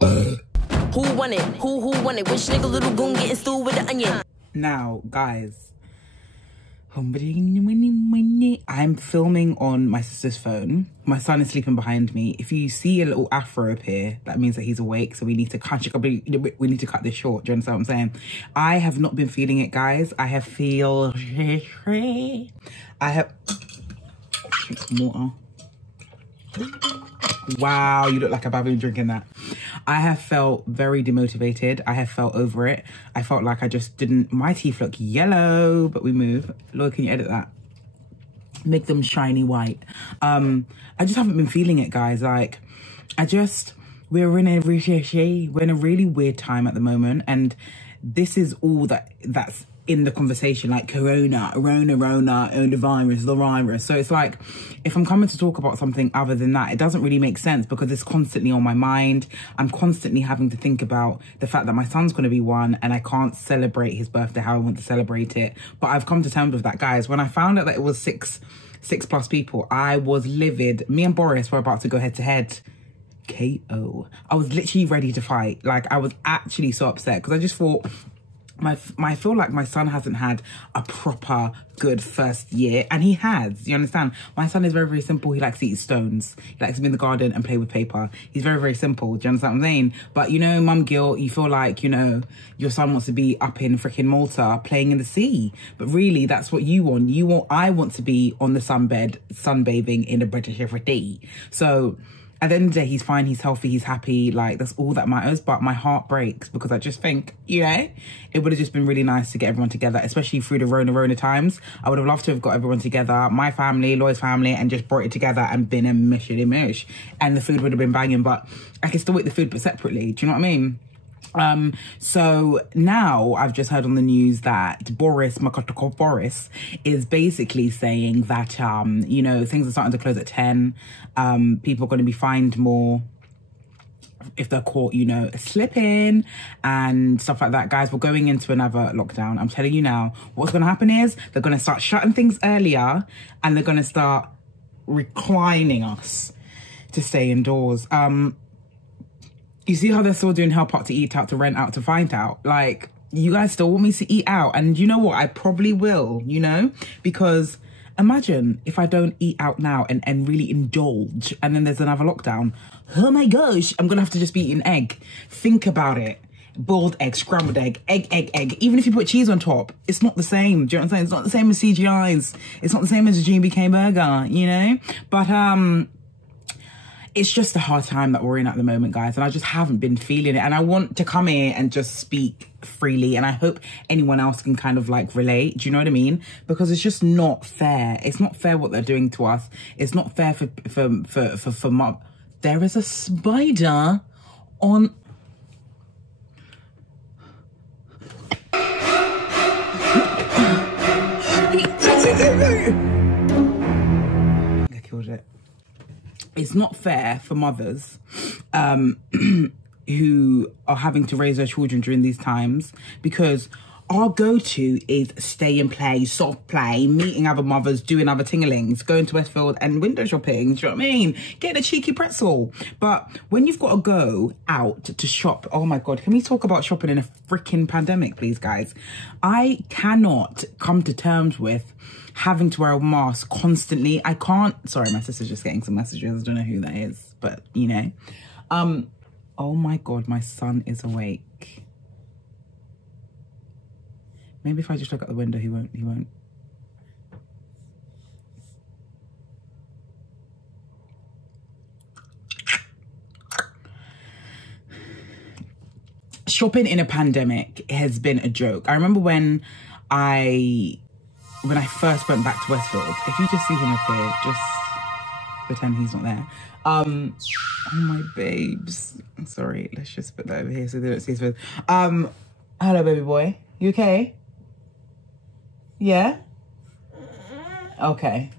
Who won it? Who won it? Which nigga little goon getting stewed with the onion? Now, guys, I'm filming on my sister's phone. My son is sleeping behind me. If you see a little afro appear, that means that he's awake. So we need to cut this short. Do you understand what I'm saying? I have not been feeling it, guys. I have water. Wow, you look like a baboon drinking that. I have felt very demotivated. I have felt over it. I felt like I just didn't... My teeth look yellow, but we move. Lord, can you edit that? Make them shiny white. I just haven't been feeling it, guys. Like, we're in a really weird time at the moment. And this is all that's in the conversation, like Rona, and the virus. So it's like, if I'm coming to talk about something other than that, it doesn't really make sense because it's constantly on my mind. I'm constantly having to think about the fact that my son's going to be 1 and I can't celebrate his birthday how I want to celebrate it. But I've come to terms with that, guys. When I found out that it was six plus people, I was livid. Me and Boris were about to go head to head. KO. I was literally ready to fight. Like, I was actually so upset because I just thought... I feel like my son hasn't had a proper good first year, and he has. You understand? My son is very, very simple. He likes to eat stones. He likes to be in the garden and play with paper. He's very, very simple. Do you understand what I'm saying? But, you know, mum guilt, you feel like, you know, your son wants to be up in freaking Malta playing in the sea. But really, that's what you want. I want to be on the sunbed, sunbathing in the British River. So... at the end of the day, he's fine, he's healthy, he's happy. Like, that's all that matters. But my heart breaks because I just think, you know, it would have just been really nice to get everyone together, especially through the Rona times. I would have loved to have got everyone together, my family, Lloyd's family, and just brought it together and been a mush. And the food would have been banging, but I can still eat the food, but separately. Do you know what I mean? So now I've just heard on the news that Boris is basically saying that, you know, things are starting to close at 10. People are going to be fined more if they're caught, you know, slipping and stuff like that. Guys, we're going into another lockdown. I'm telling you now, what's going to happen is they're going to start shutting things earlier and they're going to start reclining us to stay indoors. You see how they're still doing help out, to eat out, to rent out, to find out? Like, you guys still want me to eat out. And you know what? I probably will, you know? Because imagine if I don't eat out now and really indulge and then there's another lockdown. Oh my gosh, I'm going to have to just be eating egg. Think about it. Boiled egg, scrambled egg, egg. Even if you put cheese on top, it's not the same. Do you know what I'm saying? It's not the same as CGI's. It's not the same as a GBK burger, you know? But, it's just a hard time that we're in at the moment, guys. And I just haven't been feeling it. And I want to come here and just speak freely. And I hope anyone else can kind of like relate. Do you know what I mean? Because it's just not fair. It's not fair what they're doing to us. It's not fair for mom. There is a spider on... I killed it. It's not fair for mothers who are having to raise their children during these times, because our go-to is stay and play, soft play, meeting other mothers, doing other tinglings, going to Westfield and window shopping. Do you know what I mean? Getting a cheeky pretzel. But when you've got to go out to shop, oh my God, can we talk about shopping in a freaking pandemic, please, guys? I cannot come to terms with having to wear a mask constantly. I can't. Sorry, my sister's just getting some messages. I don't know who that is, but you know. Oh my God, my son is awake. Maybe if I just look out the window, he won't. Shopping in a pandemic has been a joke. I remember when I first went back to Westfield. If you just see him appear, just pretend he's not there. Oh my babes. Sorry, let's just put that over here so they don't see his face. Hello, baby boy. You okay? Yeah? Okay.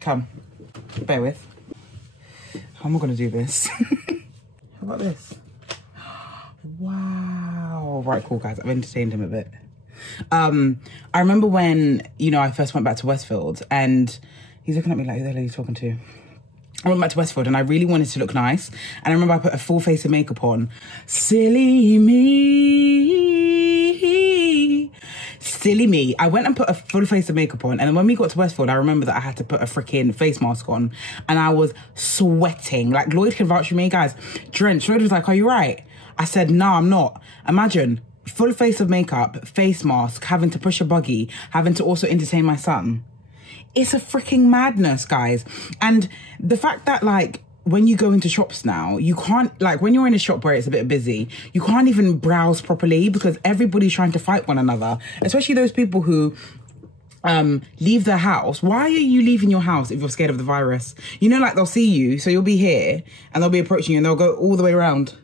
Come. Bear with. How am I gonna do this? How about this? Wow. Right, cool, guys. I've entertained him a bit. I remember when, you know, I first went back to Westfield and he's looking at me like, who the hell are you talking to? I went back to Westfield and I really wanted to look nice. And I remember I put a full face of makeup on. Silly me. Silly me. I went and put a full face of makeup on. And then when we got to Westfield, I remember that I had to put a freaking face mask on. And I was sweating. Like, Lloyd can vouch for me, guys. Drenched. Lloyd was like, are you right? I said, no, I'm not. Imagine, full face of makeup, face mask, having to push a buggy, having to also entertain my son. It's a freaking madness, guys. And the fact that, like, when you go into shops now, you can't, like, when you're in a shop where it's a bit busy, you can't even browse properly because everybody's trying to fight one another, especially those people who leave their house. Why are you leaving your house if you're scared of the virus? You know, like, they'll see you, so you'll be here and they'll be approaching you and they'll go all the way around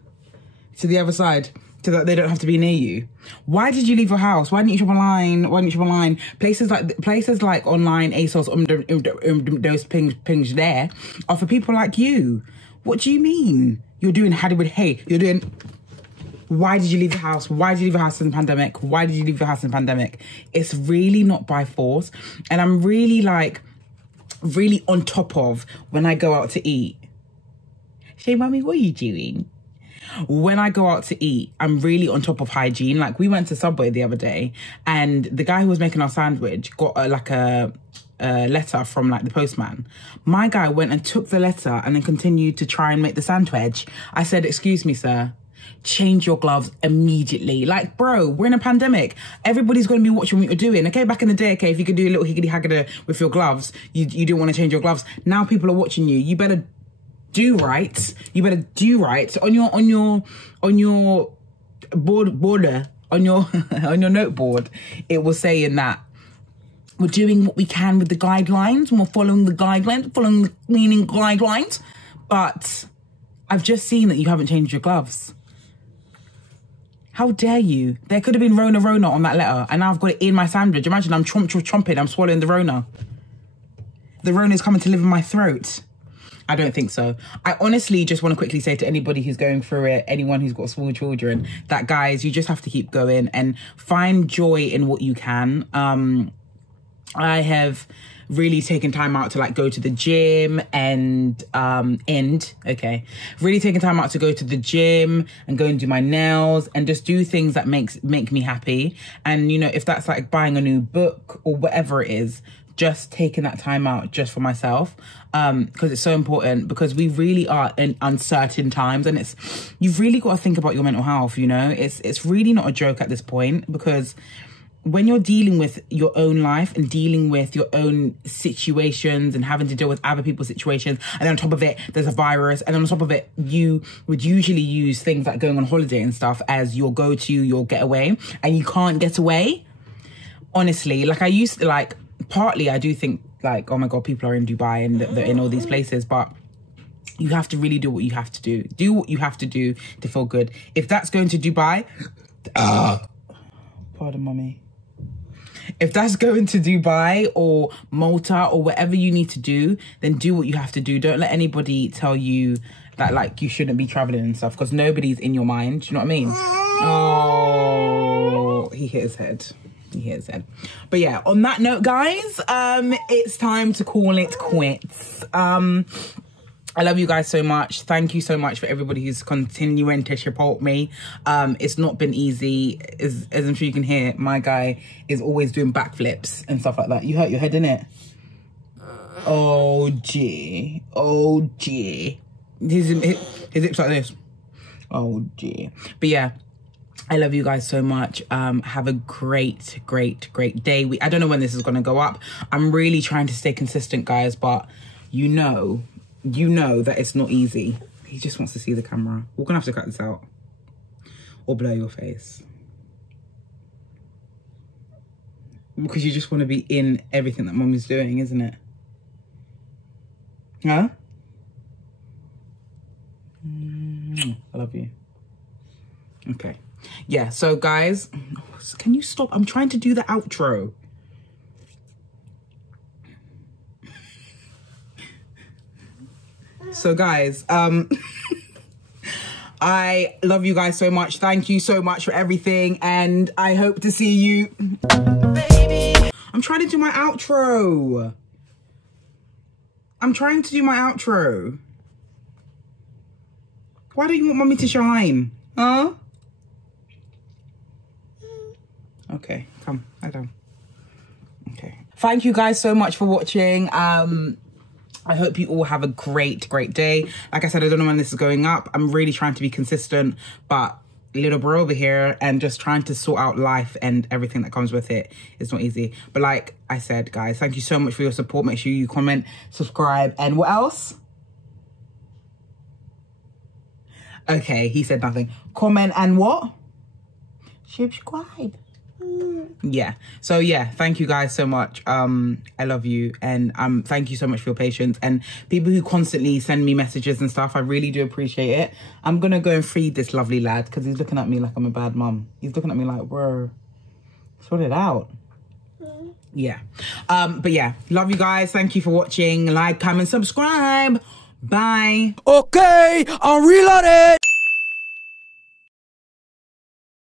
to the other side so that they don't have to be near you. Why did you leave your house? Why didn't you shop online? Why didn't you shop online? Places like online, ASOS, those pings there are for people like you. What do you mean? You're doing Hollywood hate. You're doing... Why did you leave the house? Why did you leave the house in the pandemic? Why did you leave the house in the pandemic? It's really not by force. And I'm really, like, really on top of when I go out to eat. Say, Mummy, what are you doing? When I go out to eat, I'm really on top of hygiene. Like, we went to Subway the other day and the guy who was making our sandwich got a letter from, like, the postman. My guy went and took the letter and then continued to try and make the sandwich. I said, excuse me, sir, change your gloves immediately. Like, bro, we're in a pandemic. Everybody's going to be watching what you're doing. Okay, back in the day, okay, if you could do a little higgity-haggada with your gloves, you didn't want to change your gloves. Now people are watching you. You better do right. You better do right on your border on your noteboard. It was saying that we're doing what we can with the guidelines and we're following the guidelines, following the cleaning guidelines. But I've just seen that you haven't changed your gloves. How dare you? There could have been Rona on that letter and now I've got it in my sandwich. Imagine I'm chomping, I'm swallowing the Rona. The Rona is coming to live in my throat. I don't think so. I honestly just want to quickly say to anybody who's going through it, anyone who's got small children, that, guys, you just have to keep going and find joy in what you can. I have really taken time out to, like, go to the gym and really taking time out to go to the gym and go and do my nails and just do things that make me happy. And, you know, if that's like buying a new book or whatever it is, just taking that time out just for myself, because it's so important, because we really are in uncertain times and you've really got to think about your mental health, you know. It's really not a joke at this point, because when you're dealing with your own life and dealing with your own situations and having to deal with other people's situations, and then on top of it, there's a virus, and then on top of it, you would usually use things like going on holiday and stuff as your go-to, your getaway, and you can't get away. Honestly, like, I used to, like, partly I do think, like, oh my God, people are in Dubai and they're in all these places, but you have to really do what you have to do. Do what you have to do to feel good. If that's going to Dubai, pardon, Mummy. If that's going to Dubai or Malta or whatever you need to do, then do what you have to do. Don't let anybody tell you that, like, you shouldn't be traveling and stuff, because nobody's in your mind. Do you know what I mean? Oh, he hit his head. But yeah, on that note, guys, it's time to call it quits. I love you guys so much. Thank you so much for everybody who's continuing to support me. It's not been easy. As I'm sure you can hear, my guy is always doing backflips and stuff like that. You hurt your head, didn't it? Oh, gee. His hips like this. Oh, gee. But yeah, I love you guys so much. Have a great day. I don't know when this is going to go up. I'm really trying to stay consistent, guys, but you know that it's not easy. He just wants to see the camera. We're going to have to cut this out or blur your face, because you just want to be in everything that Mummy's doing, isn't it? Huh? I love you. Okay. Yeah, so guys, can you stop? I'm trying to do the outro. So guys, I love you guys so much. Thank you so much for everything, and I hope to see you. Baby. I'm trying to do my outro. I'm trying to do my outro. Why don't you want mommy to shine? Huh? Okay, come, lie down. Okay. Thank you guys so much for watching. I hope you all have a great day. Like I said, I don't know when this is going up. I'm really trying to be consistent, but little bro over here and just trying to sort out life and everything that comes with it is not easy. But like I said, guys, thank you so much for your support. Make sure you comment, subscribe, and what else? Okay, he said nothing. Comment and what? Subscribe. Yeah, so yeah, thank you guys so much. I love you, and thank you so much for your patience, and people who constantly send me messages and stuff. I really do appreciate it. I'm gonna go and feed this lovely lad because he's looking at me like I'm a bad mum. He's looking at me like, bro, sort it out. Yeah, but yeah, love you guys. Thank you for watching. Like, comment, subscribe. Bye. Okay, I'm reloaded.